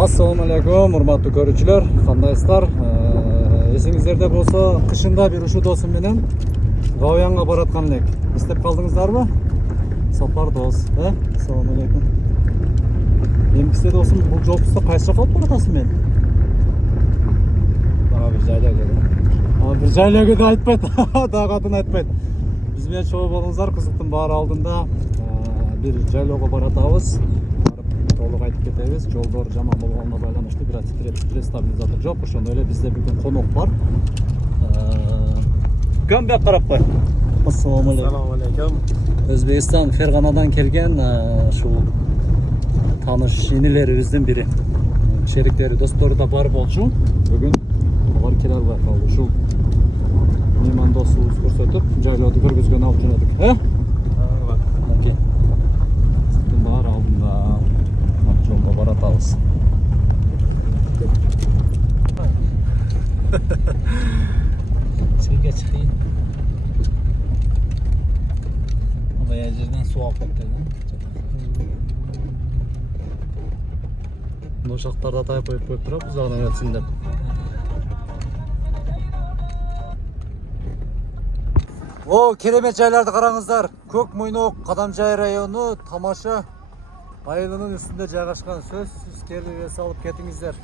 Assalamu alaikum, урматтуу көрүүчүлөр, кандайсыздар? Эсиңиздерде болсо, кышында бир ушул досум менен Гауянга бараткан элек. Эстеп калдыңыздарбы? Сапар дос, Assalamu alaikum. Эмгисе досум, бул жолубузда кайсы жака алып баратасың мен? Бир жайлоого. Бир жайлоого да айтпайт, дагы атын айтпайт. Биз менен чогуу болуңуздар, кызыктын баары алдында бир жайлоого баратабыз. Толук айтып кетебиз. Жолдор жаман болгонуна байланыштуу бир аз стабилизатор жок. Ошондой эле бизде бүгүн конок бар. Көмбөк карап кой. Ассаламу алейкум. Assalamu alaikum. Өзбекстан Ферганадан келген ушул тааныш инилерибиздин бири. Шериктери, достору да бар болчу. Бүгүн алар келе албай калды. Ушул меймандосубуз көрсөтүп, жайлоодо көргөзгөн алып жүрдүк. Окей. Сиздин баары алдында жолго баратабыз. Чыгып чыгайын. Мындай жерден суу алып кетти. Ошактарда тайып коюп туруп, узагынан өтсүн деп. О, керемет жайларды караңыздар. Көк Мойнок, Кадамжай району, тамаша айылынын үстүндө жайгашкан. Сөзсүз келип эс алып кетиңиздер.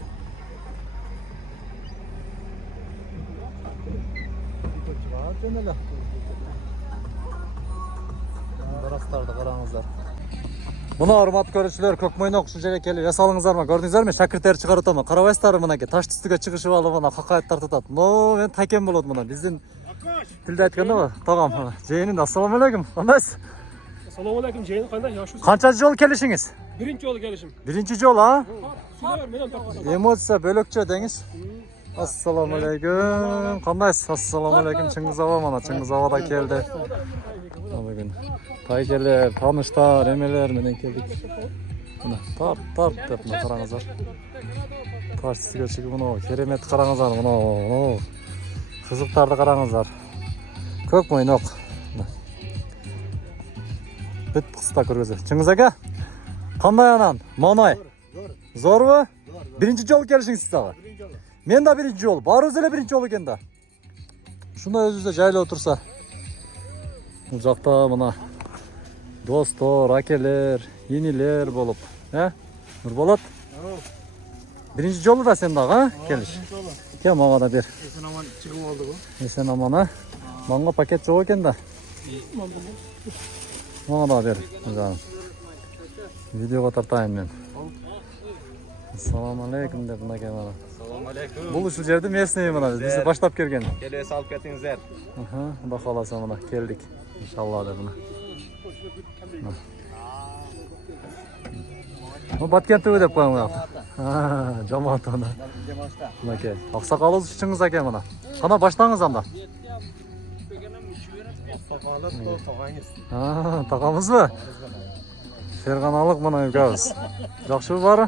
Дарактарды караңыздар. Мына урматтуу көрүүчүлөр, Көк Мойнок ушул жерге келип эс алыңыздармы? Көрдүңүздөрмү? Шакирттер чыгарып атам. Карабайсыздарбы мынакей таш үстүгө чыгышып алып мына какайып тартатат. Мен тайкен болот мына. Биздин тилде айтканда тагам. Жейинин ассаламу алейкум. Кандайсыз? Assalamu alaikum Jeyni, qanday yaxshisiz? Канча жол келишиңиз? Birinchi yo'l kelishim. Биринчи жол, Sizlar men ham topdim. Эмоция бөлөкчө деңиз. Ассаламу алейкум. Кандайсыз? Ассаламу алейкум. Чыңгыз аба мана, Чыңгыз аба да келди. Бүгүн тайкелер, тааныштар, эмелер менен келдик. Мына тарт деп мына караңыздар. Таш үстүгө чыгып мына керемет караңыздар, мына кызыктарды караңыздар. Көк Мойнок. Бүт кыста көргөзөт. Чыңгыз ака, кандай анан? Монай. Зорбу? Биринчи жолу келишиңиз дагы. Мен да биринчи жолу. Баарыбыз эле биринчи жолу экен да. Ушундай өзүбүздө жайлоо турса. Бул жакта мына достор, акелер, инилер болуп, Нурболот? Биринчи жолу да сен дагы, келиш. Кем мага да бер. Esin aman çıkıp oldu bu. Эсен аман, Мага пакет жок экен да. Мага да бер. Видеого тартайын мен. Ассаламу алейкум деп мына кемана. Assalamu alaikum. Бул ушул жерди местный мына бизди баштап келген. Келип алып кетиңиздер. Кудай кааласа мына келдик. Иншалла деп мына. Баткен түбү деп коюң. Жамаат ана. Мынакей. Аксакалыбыз Чыңгыз аке мына. Кана баштаңыз анда. Сакалы тагаңыз. Тагамызбы? Ферганалык мына үгөбүз. Жакшыбы баары?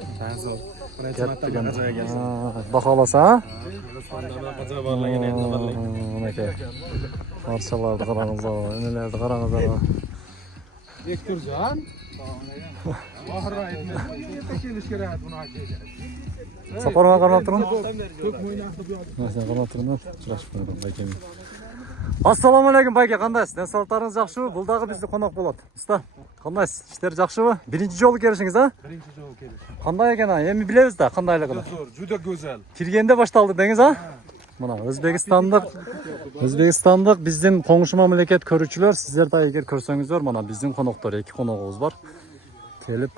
Бахаласа, мынакей. Арчаларды караңыздар, эмелерди караңыздар. Bekturcan. Ahirayet tekeliş kerak buna akeyler. Сапарга карап турмун. Көк Мойнокты bu yoqda. Сен карап турмун. Чырашып койдум байкем. Ассаламу алейкум байке, кандайсыз? Ден соолуктарыңыз жакшыбы? Бул дагы бизде конок болот. Уста, кандайсыз? Иштер жакшыбы? Биринчи жолу келишиңиз, Birinchi жол kelish. Кандай экен, эми билебиз да кандайлыгын. Zo'r, juda go'zal. Киргенде башталды деңиз, Мына Өзбекстандык биздин коңшу мамлекет көрүүчүлөр, сиздер да эгер көрсөңүздөр, мына биздин коноктор, эки коногубуз бар. Келип,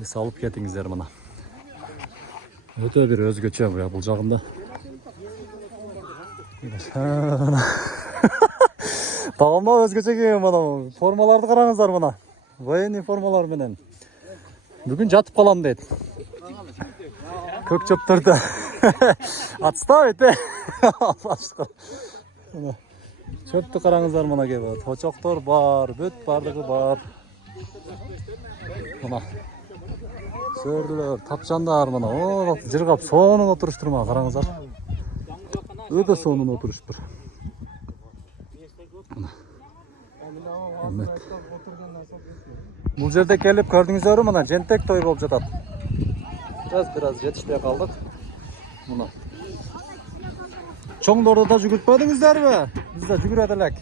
эс алып кетиңиздер мына. Өтө бир өзгөчө бул жагында. Тагында өзгөчө кийген мына формаларды караңыздар мына. Военный формалар менен. Бүгүн жатып калам дейт. Көк чөптөрдө. Отставить, Алла шүкүр. Чөптү караңыздар мына келип. Точоктор бар, бүт бардыгы бар. Мына. Сөрлөр, тапчандар мына. Жыргап сонун отуруштур мына караңыздар. Өтө сонун отуруштур. Бул жерде келип көрдүңүздөрбү, мына жентек той болуп жатат. Biraz yetişmeye kaldık. Buna. Çoğunlarda da jügürtmedingizler mi? Biz de jügüredelek.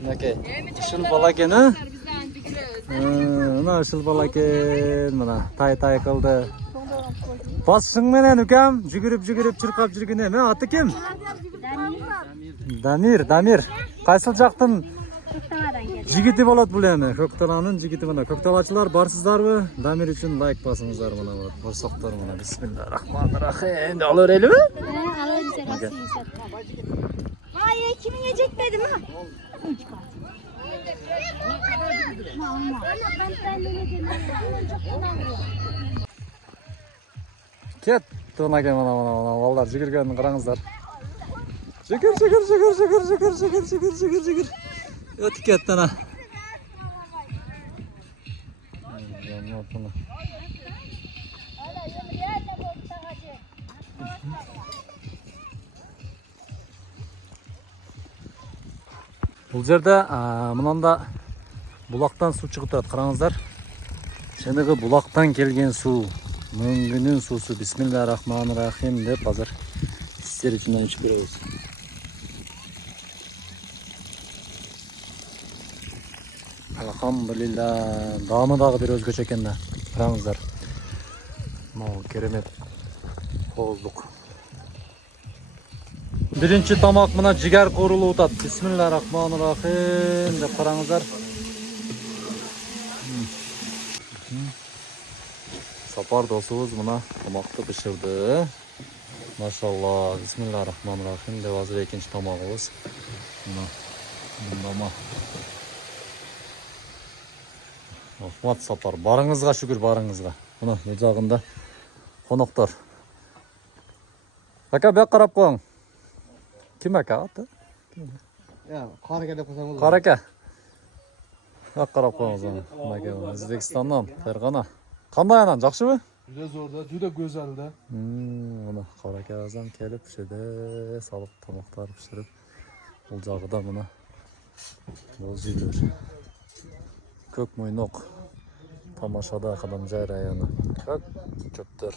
Minekey. Işıl balaken ha? Mana ışıl balaken mana tay kıldı. Basışың менен ukam жүгүрүп чуркап жүргөн эме аты ким? Дамир. Кайсыл жактын жигити болот бул эми? Көкталанын жигити мына. Көкталачылар барсыздарбы? Дамир үчүн лайк басыңыздар мына. Борсоктор мына. Бисмиллахиррахманиррахим. Ал өрелиби? Hayır, kimin yiyecekmedim ha? Ket. Тонага мына балдар жүгүргөнүн караңыздар. Жүгүр. Өтүп кетти ана. Бұл жерде мынанда булактан су чыгып турат, караңыздар. Жанагы булактан келген су, мөңгүнүн суусу. Бисмиллахиррахманиррахим деп азыр сиздер үчүн ичип көрөбүз. Алхамдулилlah. Даамы дагы бир өзгөчө экен да. Караңыздар. Мына керемет кооздук. Birinci tamak mına ciger korulu utat. Bismillahirrahmanirrahim деп қараңыздар. Сапар досуыз мына тамақты пішірді. Машалла. Bismillahirrahmanirrahim деп азыр екінші тамағымыз. Мына. Рахмат сапар. Барыңызға шүкір, барыңызға. Мына бұл жағында қонақтар. Ака бек қарап қойың. Kim aka аты? Ya, Qaraka deb qo'ysam bo'ladi. Qaraka. Bak qarab qo'yamiz ana. Aka, O'zbekistondan Ferg'ona. Qanday anan, yaxshimi? Juda zo'rda, juda go'zalda. Mana Qaraka azam kelib pishirdi, solib tomoqlar pishirib. Бұл жағыда мына боз үйлер. Көк мойнок. Тамашада Қадамжай районы. Көптөр.